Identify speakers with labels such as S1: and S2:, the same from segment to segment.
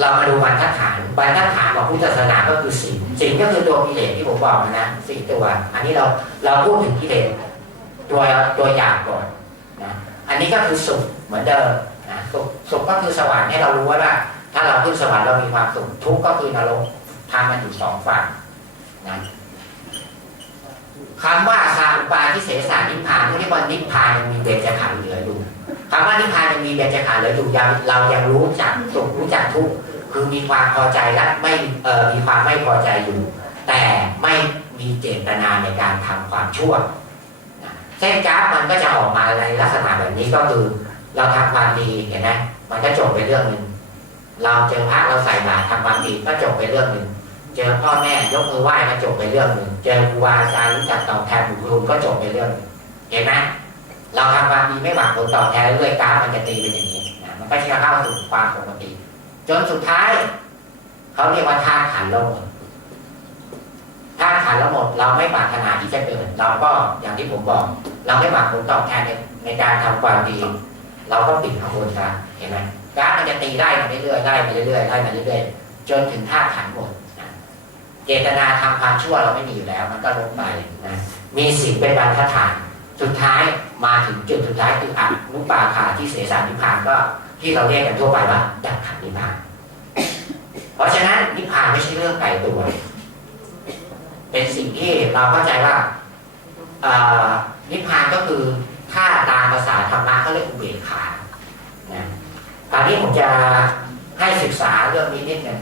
S1: เรามาดูบรรทัดฐานบรรทัดฐานของพุทธศาสนาก็คือสิ่งสิ่งก็คือตัวกิเลสที่ผมบอกนะสี่ตัว อันนี้เราเราพูดถึงกิเลสตัวตัวอย่างก่อนนะอันนี้ก็คือสุขเหมือนเดิมนะสุขสุขก็คือสวรรค์ให้เรารู้ว่า ถ้าเราขึ้นสวรรค์เรามีความสุขทุกข์ก็คือนรกทางมันอยู่สองฝั่งนะคำว่าสาอุปาทิเสสานิพพานที่เรียกว่านิพพานมีเบญจขันธ์เหลืออยู่คำว่านิพพาน เบญจขันธ์เหลืออยู่ยังเรายังรู้จักสุขรู้จักทุกข์คือมีความพอใจและไม่เออมีความไม่พอใจอยู่ แต่ไม่มีเจตนาในการทำความชั่วเส้นกราฟมันก็จะออกมาในลักษณะแบบนี้ก็คือ เราทำความดีเห็นไหมมันก็จบไปเรื่องหนึ่งเราเจอพระเราใส่บาตรทำความดีก็จบไปเรื่องหนึ่งเจอพ่อแม่ยกมือไหว้ก็จบไปเรื่องหนึ่งเจอครูบาอาจารย์รู้จักตอบแทนบุญคุณก็จบไปเรื่องหนึ่งเห็นไหม เราทำความดีไม่หวังผลตอบแทนเรื่อยๆกราฟมันจะตีเป็นอย่างนี้นะมันก็จะเข้าสู่ความปกติ จนสุดท้ายเขาเรียกว่าธาตุขันธ์โลกถ้าขันเราหมดเราไม่ปรารถนาที่จะเกิดเราก็อย่างที่ผมบอก เราไม่หวังผลตอบแทนในในการทำความดี เราก็ปิดขบวนการเห็นไหมกราฟมันจะตีได้มาเรื่อยๆได้มาเรื่อยๆได้มาเรื่อยๆจนถึงท่าตุขันหมดเจตนาทำความชั่วเราไม่มีอยู่แล้ว มันก็ลงไปนะมีสิ่งเป็นบรรทัดฐาน สุดท้ายมาถึงจุดสุดท้ายคืออนุปาขาที่เสสานิพพานก็ที่เราเรียกกันทั่วไปว่าดับขันนิพพาน เพราะฉะนั้นนิพพานไม่ใช่เรื่องไกลตัว เป็นสิ่งที่เราเข้าใจว่าเอนิพพานก็คือถ้าตามภาษาธรรมะเขาเรียกอุเบกขานะตอนนี้ผมจะให้ศึกษาเรื่องนี้นิดหนึ่ง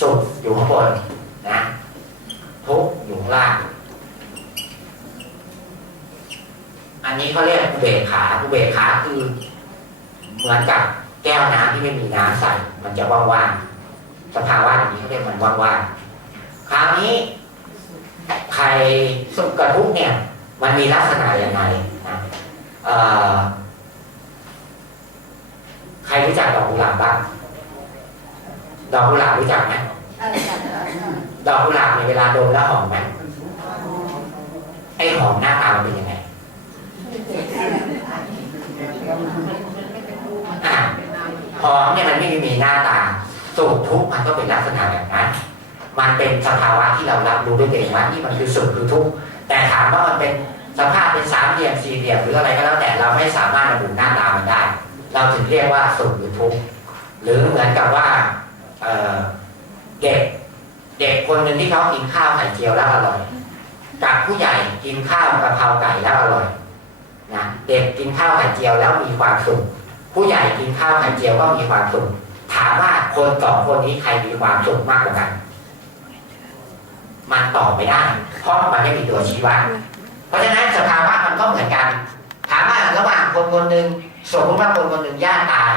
S1: สุขอยู่ข้างบนนะทุกข์อยู่ข้าง ล่าง อันนี้เขาเรียกอุเบกขาอุเบกขาคือ เหมือนกับแก้วน้ำที่ไม่มีน้ำใส่ มันจะว่างๆ สภาวะอย่างนี้เขาเรียกมันว่างๆ คราวนี้ใครสุขกับทุกข์เนี่ย มันมีลักษณะอย่างไรนะเอ่อใครรู้จักดอกกุหลาบบ้าง ดอกกุหลาบรู้จักไหม
S2: เออจัดเลย
S1: ดอกกุหลาบในยเวลาดมแล้วหอมไหม ไอ้หอมหน้าตามันเป็นยังไงหอมเนี่ยมันไม่มีหน้าตาสุขทุกข์มันก็เป็นลักษณะแบบนั้น มันเป็นสภาวะที่เรารับรู้ด้วยตัวเองว่านี่มันคือสุขคือทุกข์แต่ถามว่ามันเป็นสภาพเป็นสามเหลี่ยมสี่เหลี่ยมหรืออะไรก็แล้วแต่เราไม่สามารถระบุหน้าตามันได้ เราถึงเรียกว่าสุขหรือทุกข์หรือเหมือนกับว่าเด็ก เด็กคนหนึ่งที่เขากินข้าวไข่เจียวแล้วอร่อย กับผู้ใหญ่กินข้าวกะเพราไก่แล้วอร่อยนะเด็กกินข้าวไข่เจียวแล้วมีความสุขผู้ใหญ่กินข้าวไข่เจียวก็มีความสุขถามว่าคนสองคนนี้ใครมีความสุขมากกว่ากัน มันตอบไม่ได้ เพราะมันไม่มีตัวชี้วัดเพราะฉะนั้นสภาวะมันก็เหมือนกัน ถามว่าระหว่างคนคนหนึ่งสมมติว่าคนคนหนึ่งย่าตาย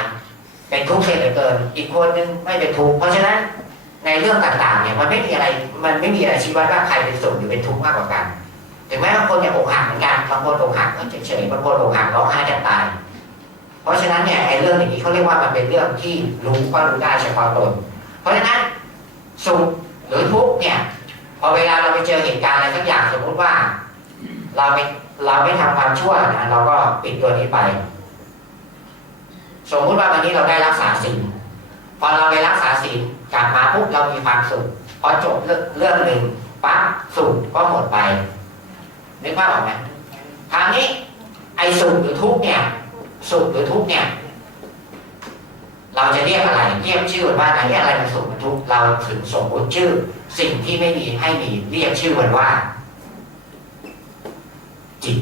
S1: เป็นทุกข์เสียเหลือเกิน อีกคนหนึ่งไม่เป็นทุกข์เพราะฉะนั้น ในเรื่องต่างๆเนี่ยมันไม่มีอะไรมันไม่มีอะไรชี้วัดว่าใครเป็นสุขหรือเป็นทุกข์มากกว่ากันถึงแม้บางคนเนี่ยอกหักเหมือนกันบางคนอกหักก็เฉยๆบางคนอกหักร้องไห้แทบตาย เพราะฉะนั้นเนี่ยไอ้เรื่องอย่างนี้เขาเรียกว่ามันเป็นเรื่องที่รู้ก็รู้ได้เฉพาะตน เพราะฉะนั้นสุขหรือทุกข์เนี่ยพอเวลาเราไปเจอเหตุการณ์อะไรสักอย่างสมมติว่า เราไม่เราไม่ทำความชั่วนะเราก็ปิดตัวนี้ไป สมมุติว่าวันนี้เราได้รักษาศีลพอเราไปรักษาศีล กลับมาปุ๊บเรามีความสุขพอจบเรื่องเรื่องหนึ่งปั๊บสุขก็หมดไปนึกภาพออกไหมคราวนี้ ไอ้สุขหรือทุกข์เนี่ย สุขหรือทุกข์เนี่ย เราจะเรียกอะไรเรียกชื่อมันว่าอะไรอะไรเป็นสุขเป็นทุกข์เราถึงสมมติชื่อ สิ่งที่ไม่มีให้มีเรียกชื่อมันว่า จิต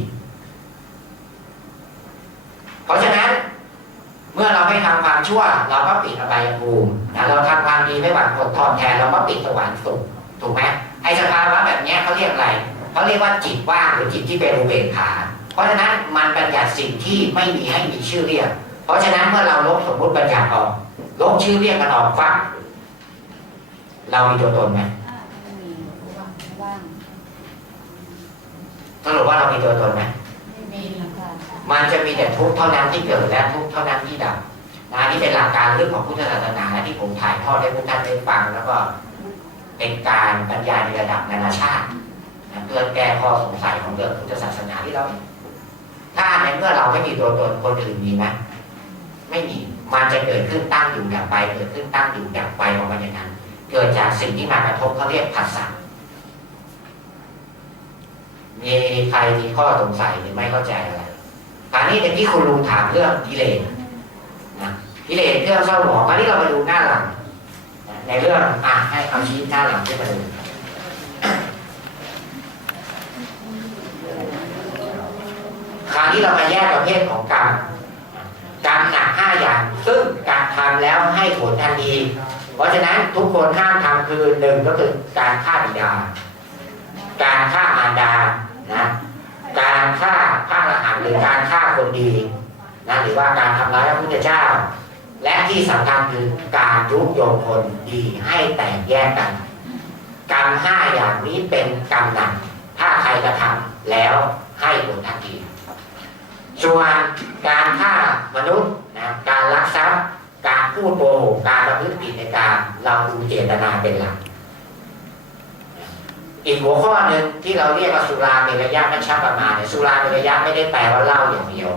S1: เพราะฉะนั้น มื่อเราไม่ทำความชั่ว เราก็ปิดอบายภูมินะเราทำความดีไม่หวังผลตอบแทนเราก็ปิดสวรรค์สุขถูกไหมไอ้สภาวะแบบเนี้ยเขาเรียกอะไรเขาเรียกว่าจิตว่างหรือจิตที่เป็นอุเบกขา เพราะฉะนั้นมันบัญญัติสิ่งที่ไม่มีให้มีชื่อเรียก เพราะฉะนั้นเมื่อเราลบสมมติบัญญัติออกลบชื่อเรียกมันออกฟังเรามีตัวตนไหม
S2: ไม่มีว่าง
S1: สรุปว่าเรามีตัวตนไหม
S2: ไม่มีค่ะ
S1: มันจะมีแต่ทุกข์เท่านั้นที่เกิดและทุกข์เท่านั้นที่ดับนะนี่เป็นหลักการเรื่องของพุทธศาสนาที่ผมถ่ายทอดให้พวกท่านได้ฟังแล้วก็เป็นการบรรยายในระดับนานาชาติเพื่อแก้ข้อสงสัยของเรื่องพุทธศาสนาที่เราถ้าในเมื่อเราไม่มีตัวตนคนอื่นมีไหมไม่มีมันจะเกิดขึ้นตั้งอยู่ดับไป เกิดขึ้นตั้งอยู่ดับไปของมันอย่างนั้น เกิดจากสิ่งที่มากระทบเขาเรียกผัสสะมีใครมีข้อสงสัยหรือไม่เข้าใจอะไร คราวนี้เป็นที่คุณลุงถามเรื่องกิเลสนะกิเลสเรื่องเศร้าหมองคราวนี้เรามาดูหน้าหลังในเรื่องอะให้เอาชี้หน้าหลังขึ้นมาดูคราวนี้เรามาแยกประเภทของกรรมกรรมหนักห้าอย่าง ซึ่งการทำแล้วให้ผลทันทีเพราะฉะนั้นทุกคนห้ามทำคือหนึ่งก็คือการฆ่าบิดา การฆ่ามารดานะ การฆ่าพระอรหันต์หรือการฆ่าคนดีนะหรือว่าการทำร้ายพระพุทธเจ้า และที่สำคัญคือการยุยงคนดีให้แตกแยกกันกรรมห้าอย่างนี้เป็นกรรมหนักถ้าใครกระทำแล้วให้ผลทันทีส่วนการฆ่ามนุษย์นะการลักทรัพย์ การพูดโกหกการประพฤติผิดในการเราดูเจตนาเป็นหลัก อีกหัวข้อหนึ่งที่เราเรียกว่าสุราเมรยะมัชฌะประมาณเนี่ยสุราเมรยะไม่ได้แปลว่าเหล้าอย่างเดียว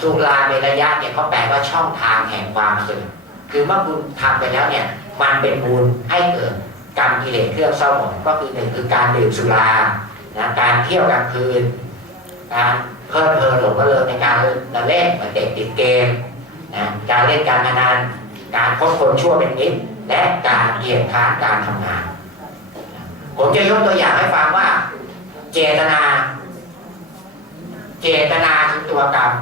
S1: สุราเมรยะเนี่ยเขาแปลว่าช่องทางแห่งความเสื่อมคือเมื่อคุณทำไปแล้วเนี่ย มันเป็นบุญให้เกิดกรรมกิเลสเครื่องเศร้าหมองก็คือหนึ่งคือการดื่มสุรานะการเที่ยวกลางคืนการเพลิดเพลินหลงระเริงในการเล่นเหมือนเด็กติดเกมนะการเล่นการพนันการคบคนชั่วเป็นมิตรและการเกียดค้านการทำงาน ผมจะยกตัวอย่างให้ฟังว่า เจตนา เจตนาคือตัวกรรม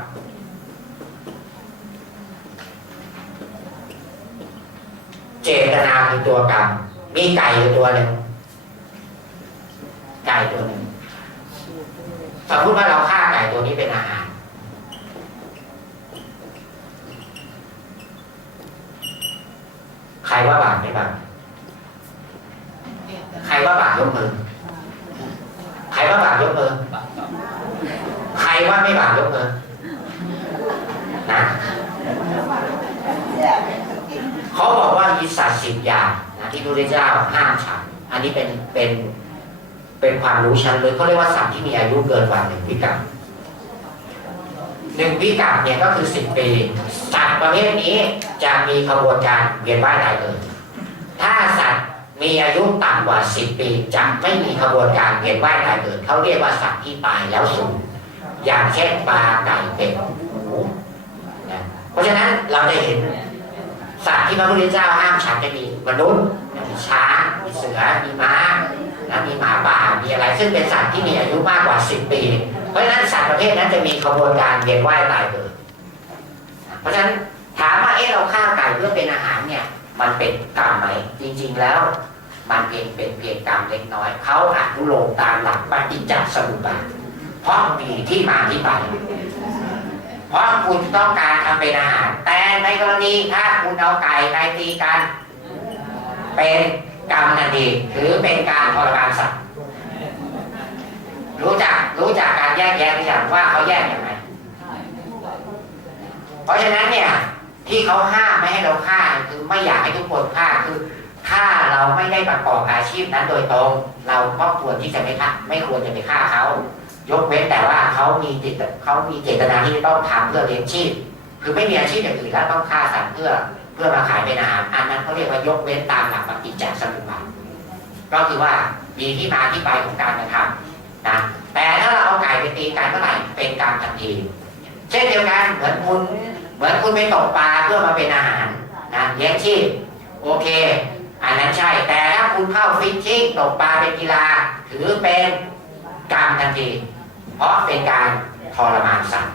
S1: เจตนาคือตัวกรรมมีไก่อยู่ตัวหนึ่งไก่ตัวหนึ่งสมมติว่าเราฆ่าไก่ตัวนี้เป็นอาหาร ใครว่าบาปไม่บาป ว่าบาปยกมือใครว่าบาปยกมือใครว่าไม่บาปยกมือนะเขาบอกว่ามีสัตว์สิบอย่างนะที่พระพุทธเจ้าห้ามฉัน อันนี้เป็นเป็นเป็นความรู้ชั้นเลยเขาเรียกว่าสัตว์ที่มีอายุเกินกว่าหนึ่งวิกัปหนึ่งวิกัปเนี่ยก็คือสิบปีสัตว์ประเภทนี้จะมีขบวนการเวียนว่ายตายเกิดถ้าสัต มีอายุต่ำกว่าสิบปีจะไม่มีขบวนการเวียนว่ายตายเกิดเขาเรียกว่าสัตว์ที่ตายแล้วสูญอย่างเช่นปลาไก่เป็ดหมูนะเพราะฉะนั้นเราได้เห็นสัตว์ที่พระพุทธเจ้าห้ามฉันจะมีมนุษย์มีช้างมีเสือมีม้านะมีหมาป่ามีอะไร ซึ่งเป็นสัตว์ที่มีอายุมากกว่า10ปี เพราะฉะนั้นสัตว์ประเภทนั้นจะมีขบวนการเวียนว่ายตายเกิดเพราะฉะนั้นถามว่าเอ๊ะเราฆ่าไก่เพื่อเป็นอาหารเนี่ย มันเป็นกรรมไหม จริง ๆ แล้ว มันเพียงเป็นเพียงกรรมเล็กน้อยเขาอนุโลมตามหลักปฏิจจสมุปบาทเพราะมีที่มาที่ไปเพราะคุณต้องการทำเป็นอาหาร แต่ในกรณีถ้าคุณเอาไก่ไปตีกัน เป็นกรรมนันดีถือเป็นการทรมานสัตว์รู้จักรู้จักการแยกแยะหรือยังว่าเขาแยกยังไงเพราะฉะนั้นเนี่ย ที่เขาห้ามไม่ให้เราฆ่าคือไม่อยากให้ทุกคนฆ่าคือ ถ้าเราไม่ได้ประกอบอาชีพนั้นโดยตรง เราก็ควรที่จะไม่ฆ่าไม่ควรจะไปฆ่าเขายกเว้นแต่ว่าเขามีจิตเขามีเจตนาที่จะต้องทำเพื่อเลี้ยงชีพ คือไม่มีอาชีพอย่างอื่นแล้วต้องฆ่าสัตว์เพื่อเพื่อมาขายเป็นอาหารอันนั้นเขาเรียกว่ายกเว้นตามหลักปฏิจจสมุปบาทก็คือว่ามีที่มาที่ไปของการกระทำนะแต่ถ้าเราเอาไก่ไปตีกันเมื่อไหร่เป็นการทันที เช่นเดียวกันเหมือนคุณ เหมือนคุณไปตกปลาเพื่อมาเป็นอาหารนะเลี้ยงชีพโอเค อันนั้นใช่ แต่ถ้าคุณเข้าฟิชชิ่งตกปลาเป็นกีฬา ถือเป็นกรรมทันที เพราะเป็นการทรมานสัตว์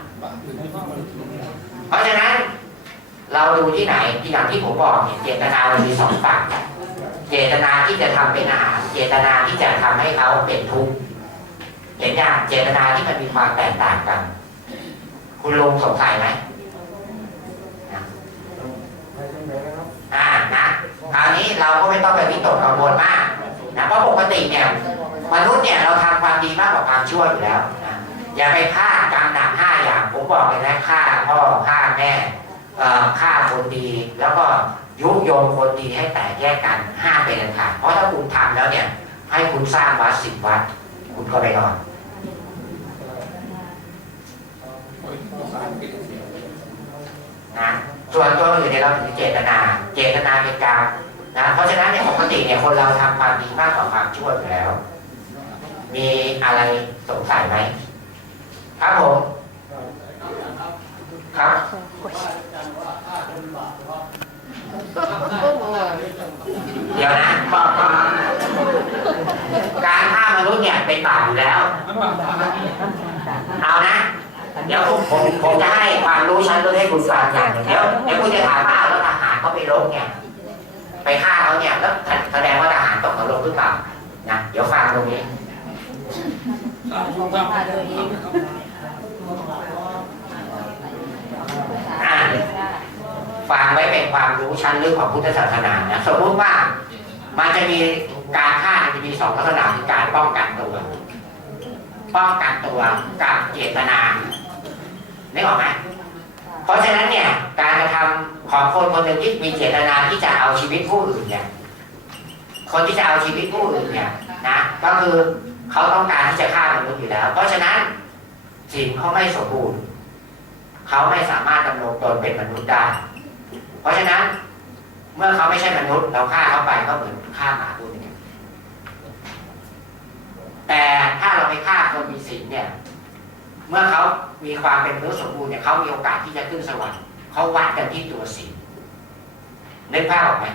S1: เพราะฉะนั้นเราดูที่ไหนที่อย่างที่ผมบอกเนี่ยเจตนามันมีสองฝั่งเจตนาที่จะทำเป็นอาหาร เจตนาที่จะทำให้เขาเป็นทุกข์เห็นยังเจตนาที่มันมีความแตกต่างกัน คุณลงสงสัยไหมนะอ่านะ คราวนี้เราก็ไม่ต้องไปวิตกกังวลมากนะเพราะปกติเนี่ยมนุษย์เนี่ยเราทำความดีมากกว่าความชั่วอยู่แล้วนะอย่าไปฆ่ากรรมหนักห้าอย่างผมบอกเลยนะฆ่าพ่อฆ่าแม่ฆ่าคนดีแล้วก็ยุยงคนดีให้แตกแยกกันห้าเป็นอันขาดเพราะถ้าคุณทำแล้วเนี่ย ให้คุณสร้างวัดสิบวัด คุณก็ไปนอน
S3: ผ
S1: ส่วนตัวอื่นเนี่ยเราถือเจตนา เจตนาเป็นกลาง นะเพราะฉะนั้นเนี่ยปกติเนี่ยคนเราทำความดีมากกว่าความชั่วอยู่แล้ว มีอะไรสงสัยไหมครับผมครับเดี๋ยวนะการฆ่ามนุษย์เนี่ยเป็นบาปอยู่แล้ว เอานะ เดี๋ยวผมผมผมจะให้ความรู้ชั้นเรื่องให้คุณฟังอย่างหนึ่งเดี๋ยวเดี๋ยวคุณจะถามว่าแล้วทหารเขาไปรบเนี่ย ไปฆ่าเขาเนี่ยแล้วแสดงว่าทหารตกนรกหรือเปล่านะเดี๋ยวฟังตรงนี้ฟังไว้เป็นความรู้ชั้นลึกของพุทธศาสนานะสมมติว่ามันจะมีการฆ่าจะมีสองลักษณะคือการป้องกันตัว ป้องกันตัวกับเจตนานึกออกไหมเพราะฉะนั้นเนี่ยการกระทำ ของคนคนหนึ่งที่มีเจตนาที่จะเอาชีวิตผู้อื่นเนี่ย คนที่จะเอาชีวิตผู้อื่นเนี่ยนะก็คือเขาต้องการที่จะฆ่ามนุษย์อยู่แล้ว เพราะฉะนั้นสิ่งเขาไม่สมบูรณ์เขาไม่สามารถดำรงตนเป็นมนุษย์ได้ เพราะฉะนั้น เมื่อเขาไม่ใช่มนุษย์ เราฆ่าเขาไปก็เหมือนฆ่าหมาตัวนึงแต่ถ้าเราไปฆ่าคนมีศีลเนี่ย เมื่อเขามีความเป็นมนุษย์สมบูรณ์เนี่ยเขามีโอกาสที่จะขึ้นสวรรค์ เขาวัดกันที่ตัวศีลนึกภาพออกไหม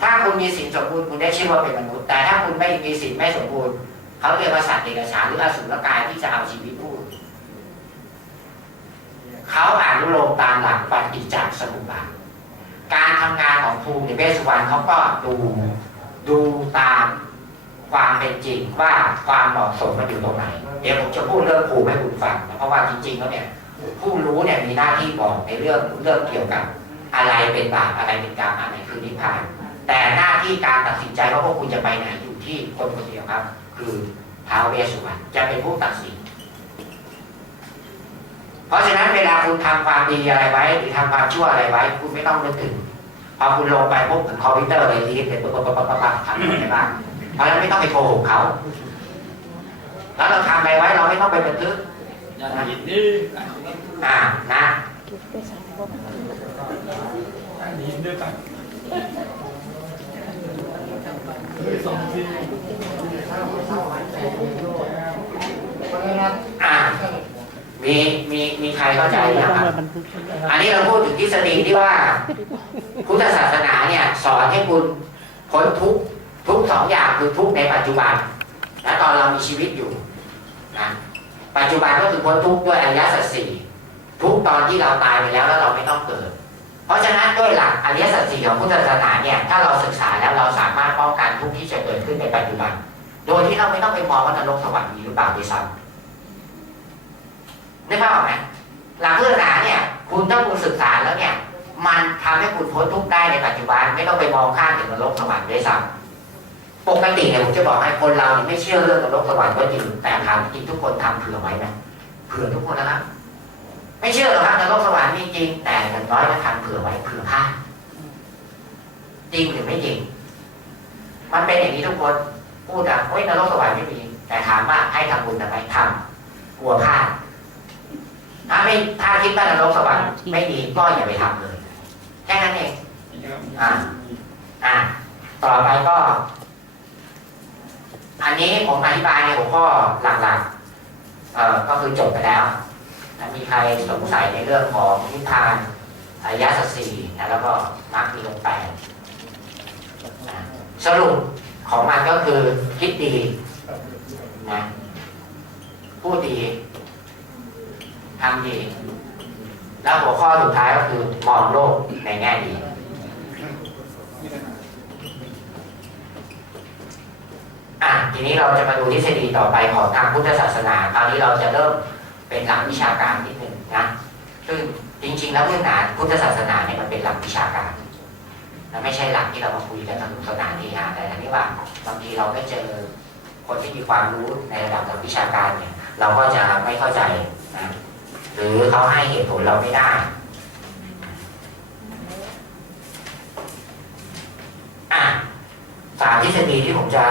S1: ถ้าคุณมีศีลสมบูรณ์คุณได้ชื่อว่าเป็นมนุษย์ แต่ถ้าคุณไม่มีศีลไม่สมบูรณ์เขาเรียกว่าสัตว์เดรัจฉานหรืออสุรกายที่จะเอาชีวิตผู้อื่นเขาอนุโลมตามหลักปฏิจจสมุปบาทการทำงานของภูมิในเวสสุวรรณเขาก็ดูดูตามความเป็นจริงว่าความเหมาะสมมันอยู่ตรงไหน เดี๋ยวผมจะพูดเรื่องภูมิให้คุณฟังเพราะว่าจริงๆแล้วเนี่ย ผู้รู้เนี่ยมีหน้าที่บอกในเรื่องเรื่องเกี่ยวกับ อะไรเป็นบาปอะไรเป็นกรรมอะไรคือนิพพาน แต่หน้าที่การตัดสินใจว่าพวกคุณจะไปไหนอยู่ที่คนคนเดียวครับ คือท้าวเวสสุวรรณจะเป็นผู้ตัดสิน เพราะฉะนั้นเวลาคุณทำความดีอะไรไว้ หรือทำความชั่วอะไรไว้ คุณไม่ต้องนึกถึงพอคุณลงไปปุ๊บถึงคอมพิวเตอร์เลยทีเป็นปุ๊บปุ๊บปุ๊บปุ๊บปุ๊บทำอะไรบ้างเพราะฉะนั้นไม่ต้องไปโกหกเขา แล้วเราทำอะไรไว้เราไม่ต้องไปบันทึก อ่านะอ่ามีมีมีใครเข้าใจยังครับอันนี้เราพูดถึงทฤษฎีที่ว่า พุทธศาสนาเนี่ยสอนให้คุณพ้นทุกทุกสองอย่างคือทุกในปัจจุบัน และตอนเรามีชีวิตอยู่นะปัจจุบันก็คือพ้นทุกด้วยอริยสัจสี่ ทุกตอนที่เราตายไปแล้วแล้วเราไม่ต้องเกิด เพราะฉะนั้นด้วยหลักอริยสัจสี่ของพุทธศาสนาเนี่ยถ้าเราศึกษาแล้วเราสามารถป้องกันทุกที่จะเกิดขึ้นในปัจจุบัน โดยที่เราไม่ต้องไปมองว่านรกสวรรค์มีหรือเปล่าด้วยซ้ำได้ภาพไหมหลักพุทธศาสนาเนี่ย คุณถ้าคุณศึกษาแล้วเนี่ย มันทำให้คุณพ้นทุกข์ได้ในปัจจุบัน ไม่ต้องไปมองข้ามถึงนรกสวรรค์ด้วยซ้ำปกติเนี่ยผมจะบอกให้คนเราไม่เชื่อเรื่องนรกสวรรค์ก็จริงแต่ถามจริงทุกคนทำเผื่อไว้ไหมเผื่อทุกคนนะครับ ไม่เชื่อหรอกครับนรกสวรรค์มีจริง แต่อย่างน้อยก็ทำเผื่อไว้เผื่อพลาดจริงหรือไม่จริง มันเป็นอย่างนี้ทุกคนพูดอะโอ้ยนรกสวรรค์ไม่มี แต่ถามว่าให้ทำบุญทำไมทำกลัวพลาดถ้าไม่ถ้าคิดว่านรกสวรรค์ไม่มีก็อย่าไปทำเลยแค่นั้นเองอ่าอ่าต่อไปก็ อันนี้ผมอธิบายในหัวข้อหลักๆเอ่อก็คือจบไปแล้ว มีใครสงสัยในเรื่องของนิพพานอริยสัจสี่นะแล้วก็มรรคมีองค์แปดสรุปของมันก็คือคิดดีนะพูดดีทำดี แล้วหัวข้อสุดท้ายก็คือมองโลกในแง่ดีอะทีนี้เราจะมาดูทฤษฎีต่อไปของทางพุทธศาสนาคราวนี้เราจะเริ่ม เป็นหลักวิชาการนิดหนึ่งนะซึ่งจริง ๆ แล้วพุทธศาสนาพุทธศาสนาเนี่ยมันเป็นหลักวิชาการมันไม่ใช่หลักที่เรามาคุยกันสนุกสนานนี่ฮะแต่ทีนี้ว่าบางทีเราได้เจอคนที่มีความรู้ในระดับหลักวิชาการเนี่ย เราก็จะไม่เข้าใจนะหรือเขาให้เหตุผลเราไม่ได้อะสามทฤษฎีที่ผมจะ